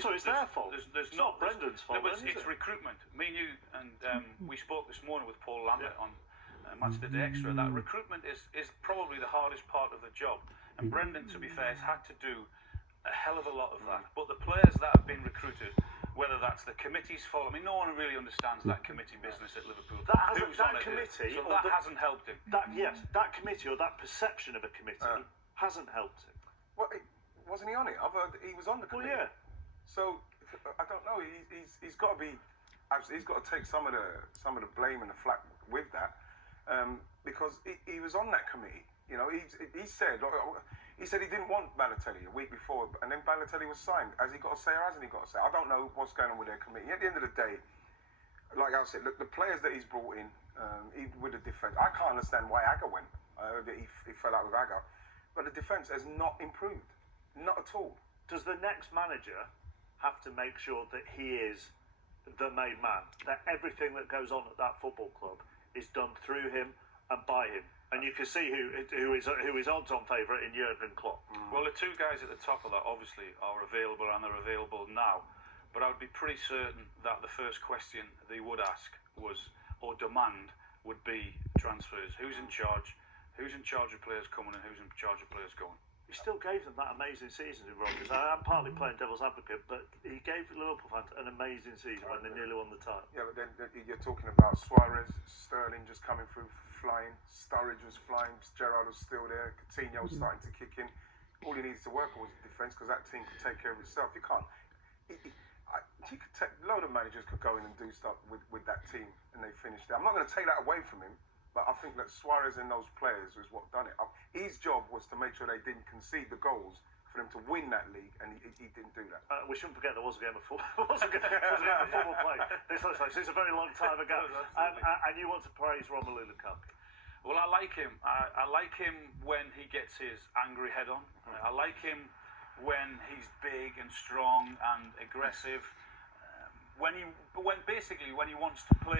So it's their fault. It's not Brendan's fault. No, it's recruitment. Me and you, and we spoke this morning with Paul Lambert on MOTD2 Extra. That recruitment is probably the hardest part of the job. And Brendan, to be fair, has had to do a hell of a lot of that. But the players that have been recruited, whether that's the committee's fault, I mean, no one really understands that committee business at Liverpool. That hasn't helped him. That committee or that perception of a committee hasn't helped him. Well, wasn't he on it? I've heard he was on the committee. Well, yeah. So I don't know. He's got to be. He's got to take some of the blame and the flack with that, because he was on that committee. You know, he said he didn't want Balotelli a week before, and then Balotelli was signed. Has he got to say or hasn't he got to say? I don't know what's going on with their committee. At the end of the day, like I said, look, the players that he's brought in, with the defence, I can't understand why Agger went. He fell out with Agger, but the defence has not improved, not at all. Does the next manager have to make sure that he is the main man, that everything that goes on at that football club is done through him and by him? And you can see who is odds-on favourite in Jurgen Klopp. Well, the two guys at the top of that obviously are available, and they're available now. But I would be pretty certain that the first question they would ask or demand would be transfers. Who's in charge? Who's in charge of players coming and who's in charge of players going? He still gave them that amazing season in Rogers. I'm partly playing devil's advocate, but he gave Liverpool fans an amazing season when they nearly won the title. Yeah, but then you're talking about Suarez, Sterling just coming through flying, Sturridge was flying, Gerrard was still there, Coutinho was starting to kick in. All he needs to work on was defence, because that team could take care of itself. You can't. You could take a load of managers could go in and do stuff with that team, and they finish there. I'm not going to take that away from him. But I think that Suarez and those players was what done it. His job was to make sure they didn't concede the goals for them to win that league, and he didn't do that. We shouldn't forget there was a game of football. Football played. This is a very long time ago. And you want to praise Romelu Lukaku? Well, I like him. I like him when he gets his angry head on. I like him when he's big and strong and aggressive. When he wants to play.